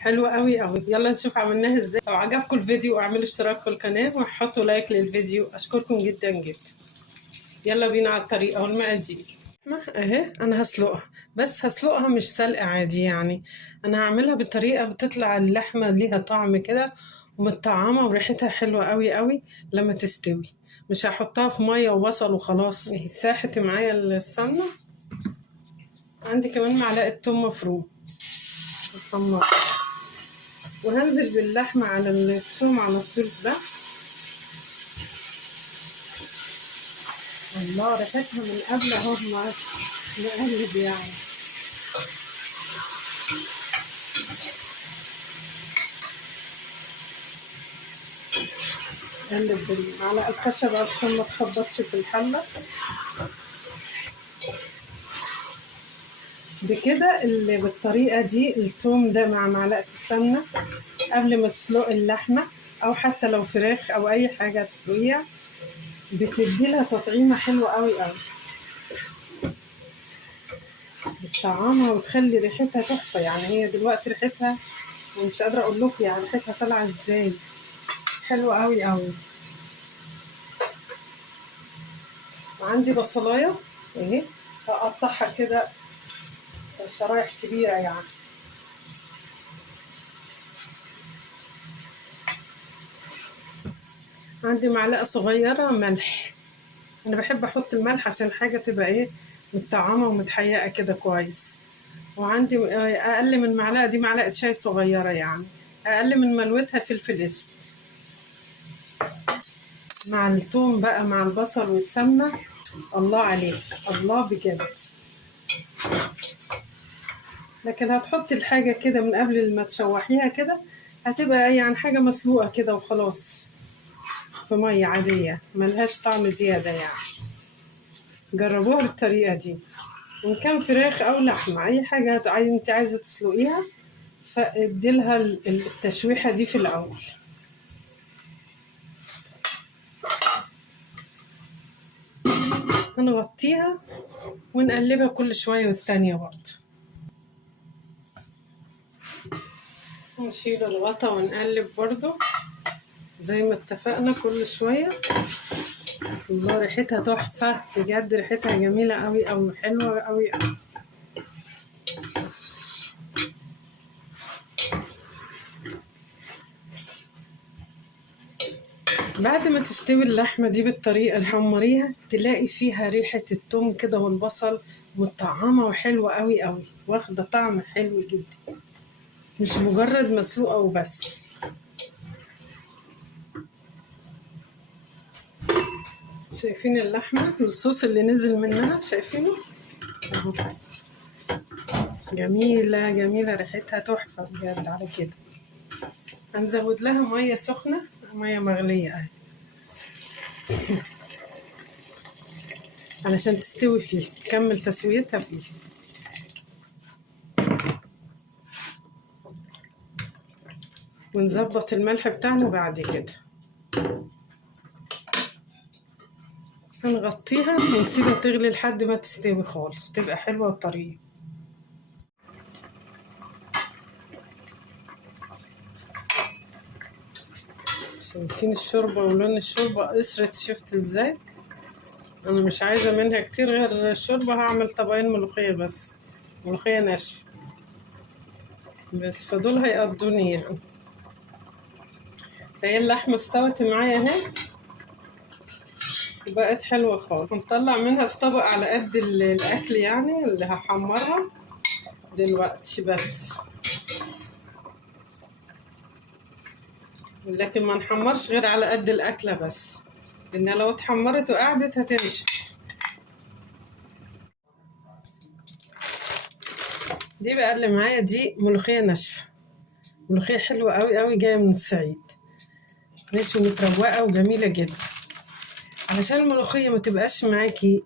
حلوة قوي قوي. يلا نشوف عملناها ازاي. لو عجبكم الفيديو اعملوا اشتراك في القناة وحطوا لايك للفيديو. اشكركم جدا جدا. يلا بينا على الطريقة والمقادير. اهي انا هسلقها، بس هسلقها مش سلق عادي يعني. انا هعملها بطريقة بتطلع اللحمة ليها طعم كده ومتطعمة وريحتها حلوة قوي قوي لما تستوي. مش هحطها في مية وبصل وخلاص. اهي ساحت معايا السمنة. عندي كمان معلقة توم مفروم محمر، وهنزل باللحمة على الثوم على طول ده. الله ريحتها من قبل اهو نقلب يعني. قلب بالمعلقة الخشبة عشان ما تخبطش في الحلة. بكده اللي بالطريقة دي الثوم ده مع معلقة السمنة قبل ما تسلق اللحمة، أو حتى لو فراخ أو أي حاجة تسلقيها، بتدي لها تطعيمة حلوة قوي قوي. بتطعمها وتخلي ريحتها تحفة يعني. هي دلوقتي ريحتها ومش قادرة أقول لكم يعني ريحتها طالعة إزاي، حلوة قوي قوي. وعندي بصلاية اهي هقطعها كده شرايح كبيرة يعني. عندي معلقة صغيرة ملح. أنا بحب أحط الملح عشان حاجة تبقى إيه متطعمة ومتحيقة كده كويس. وعندي أقل من معلقة، دي معلقة شاي صغيرة يعني، أقل من ملوتها فلفل أسود. مع الثوم بقى مع البصل والسمنة، الله عليك الله بجد. لكن هتحطي الحاجة كده من قبل ما تشوحيها كده هتبقى يعني حاجة مسلوقة كده وخلاص في مية عادية ملهاش طعم زيادة يعني. جربوها بالطريقة دي، وإن كان فراخ أو لحمة أي حاجة أنت عايزة تسلقيها فاديلها التشويحة دي في الأول. هنغطيها ونقلبها كل شوية والتانية برضه. نشيل الغطا ونقلب برضه زي ما اتفقنا كل شوية. الله ريحتها تحفة بجد، ريحتها جميلة قوي أو حلوة قوي قوي. بعد ما تستوي اللحمة دي بالطريقة اللي حمريها تلاقي فيها ريحة التوم كده والبصل متطعمة وحلوة قوي قوي، واخدة طعم حلو جدا مش مجرد مسلوقة وبس. شايفين اللحمة الصوص اللي نزل منها؟ شايفينه اهو. جميلة جميلة ريحتها تحفة بجد. على كده هنزود لها مية سخنة، مية مغلية اهي علشان تستوي فيه تكمل تسويتها فيه. ونظبط الملح بتاعنا بعد كده. هنغطيها ونسيبها تغلي لحد ما تستوي خالص تبقى حلوة وطرية. شايفين الشوربة ولون الشوربة قصرت؟ شفت ازاي؟ انا مش عايزة منها كتير غير الشوربة. هعمل طبقين ملوخية بس، ملوخية ناشفة بس، فدول هيقضوني يعني. فهي اللحمة استوت معايا اهي بقت حلوة خالص. هنطلع منها في طبق على قد الأكل يعني اللي هحمرها دلوقتي بس، لكن ما نحمرش غير على قد الأكلة بس، لأنها لو اتحمرت وقعدت هتنشف. دي بقى اللي معايا دي ملوخية ناشفة، ملوخية حلوة قوي قوي جاية من الصعيد، ماشي ومتروقة وجميلة جدا. علشان الملوخية ما تبقاش معاكي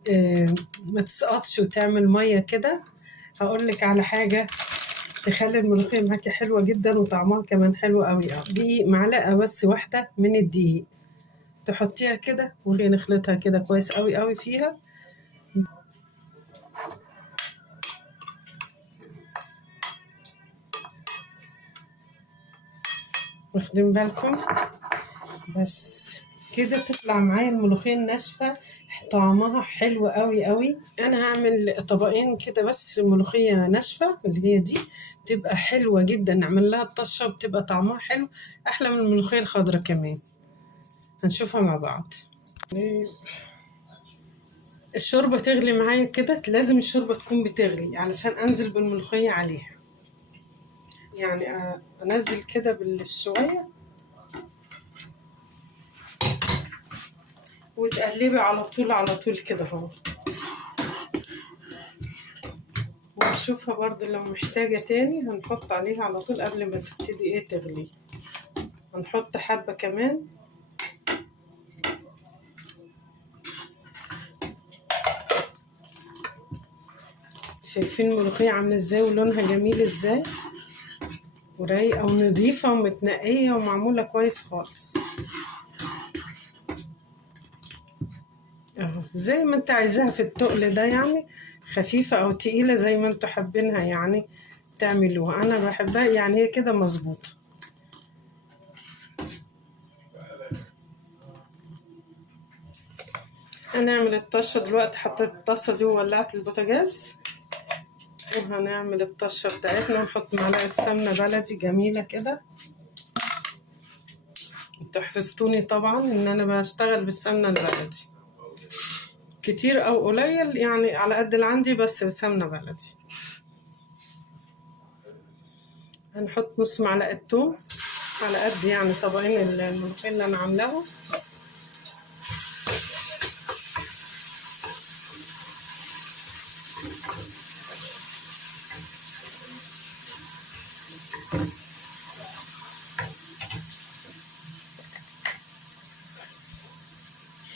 ما تسقطش وتعمل مية كده، هقولك على حاجة تخلي الملوخية معاكي حلوة جدا وطعمها كمان حلو قوي قوي. دي معلقة بس واحدة من الدقيق تحطيها كده ونخلطها كده كويس قوي قوي فيها. واخدين بالكم؟ بس كده تطلع معايا الملوخية الناشفة، طعمها حلو قوي قوي. انا هعمل طبقين كده بس ملوخية ناشفة اللي هي دي، بتبقى حلوة جدا، نعمل لها الطشة بتبقى طعمها حلو، احلى من الملوخية الخضراء كمان. هنشوفها مع بعض. الشوربة تغلي معايا كده، لازم الشوربة تكون بتغلي علشان انزل بالملوخية عليها. يعني انزل كده بالشوية وتقلبي على طول على طول كده اهو. ونشوفها برضو لو محتاجة تاني هنحط عليها على طول قبل ما تبتدي ايه تغلي، هنحط حبة كمان. شايفين الملوخية عاملة ازاي ولونها جميل ازاي، ورايقة ونضيفة ومتنقية ومعمولة كويس خالص اهو، زي ما انت عايزاها في التقل ده، يعني خفيفة او تقيلة زي ما انتوا حابينها يعني تعملوها. انا بحبها يعني هي كده مظبوطة. هنعمل الطشة دلوقتي، حطيت الطاسة دي وولعت البوتاجاز، وهنعمل الطشة بتاعتنا. نحط معلقة سمنة بلدي جميلة كده. انتوا حفظتوني طبعا ان انا بشتغل بالسمنة البلدي، كتير او قليل يعني على قد اللي عندي، بس بسمنة بلدي. هنحط نص معلقة توم على قد يعني طبقين الملوخية اللي انا عاملاهم.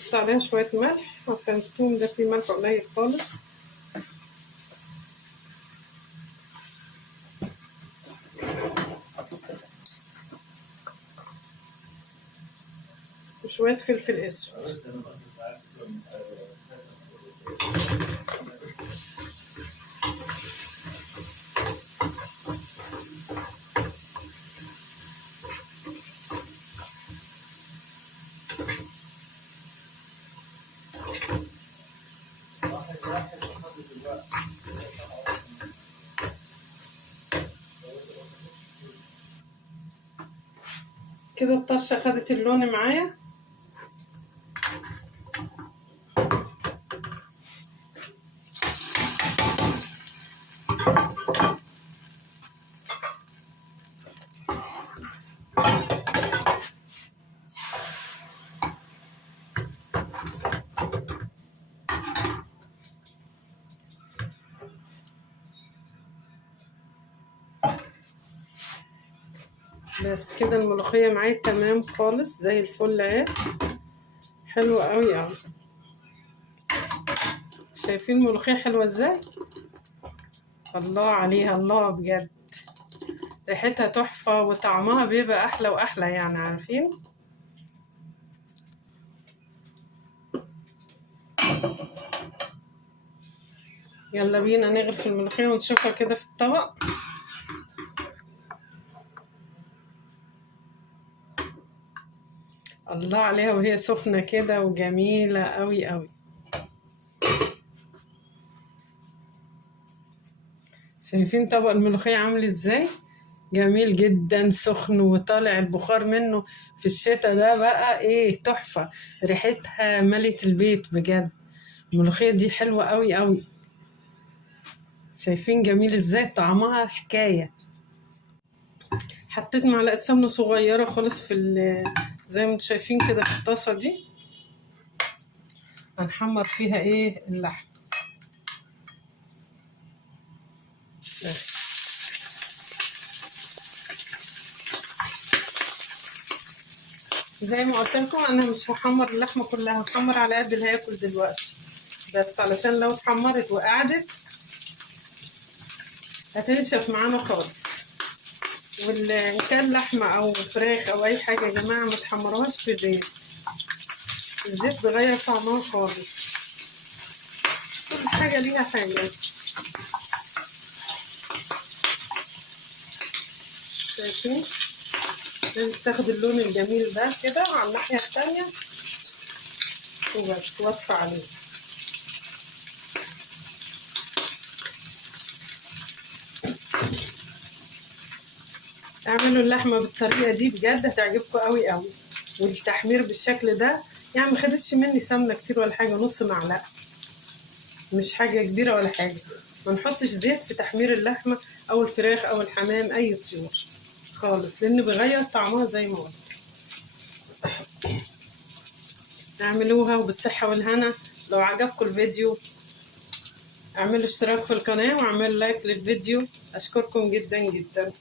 نحط عليها شوية ملح عشان التوم ده فيه ملح قليل خالص. وشوية فلفل اسود. كده الطشة خدت اللون معايا. بس كده الملوخية معايا تمام خالص زي الفل اهي، حلوة قوي قوي. شايفين الملوخية حلوة ازاي؟ الله عليها، الله بجد، ريحتها تحفة وطعمها بيبقى احلى واحلى يعني، عارفين؟ يلا بينا نغرف الملوخية ونشوفها كده في الطبق. الله عليها وهي سخنة كده وجميلة قوي قوي. شايفين طبق الملوخية عامل ازاي؟ جميل جدا، سخن وطالع البخار منه في الشتاء ده بقى ايه تحفة، ريحتها ملت البيت بجد. الملوخية دي حلوة قوي قوي. شايفين جميل ازاي، طعمها حكاية. حطيت معلقة سمنة صغيرة خالص زي ما انتم شايفين كده في الطاسة دي. هنحمر فيها ايه اللحم. زي ما قلت لكم انا مش هحمر اللحمه كلها، هحمر على قد اللي هياكل دلوقتي، بس علشان لو اتحمرت وقعدت هتنشف معانا خالص. وان كان لحمه او فراخ او اي حاجه يا جماعه ما تحمروهاش في زيت، الزيت بيغير طعمها خالص. كل حاجه ليها حاجه. شايفين تاخد اللون الجميل ده كده على الناحية التانية وبس، واطفى عليه. اعملوا اللحمة بالطريقة دي بجد هتعجبكم قوي قوي. والتحمير بالشكل ده يعني ما خدتش مني سمنة كتير ولا حاجة، نص معلقة، مش حاجة كبيرة ولا حاجة. ما نحطش زيت في تحمير اللحمة او الفراخ او الحمام اي طيور خالص، لان بيغير طعمها زي ما قلت. اعملوها وبالصحة والهنا. لو عجبكم الفيديو اعملوا اشتراك في القناة واعملوا لايك للفيديو. اشكركم جدا جدا.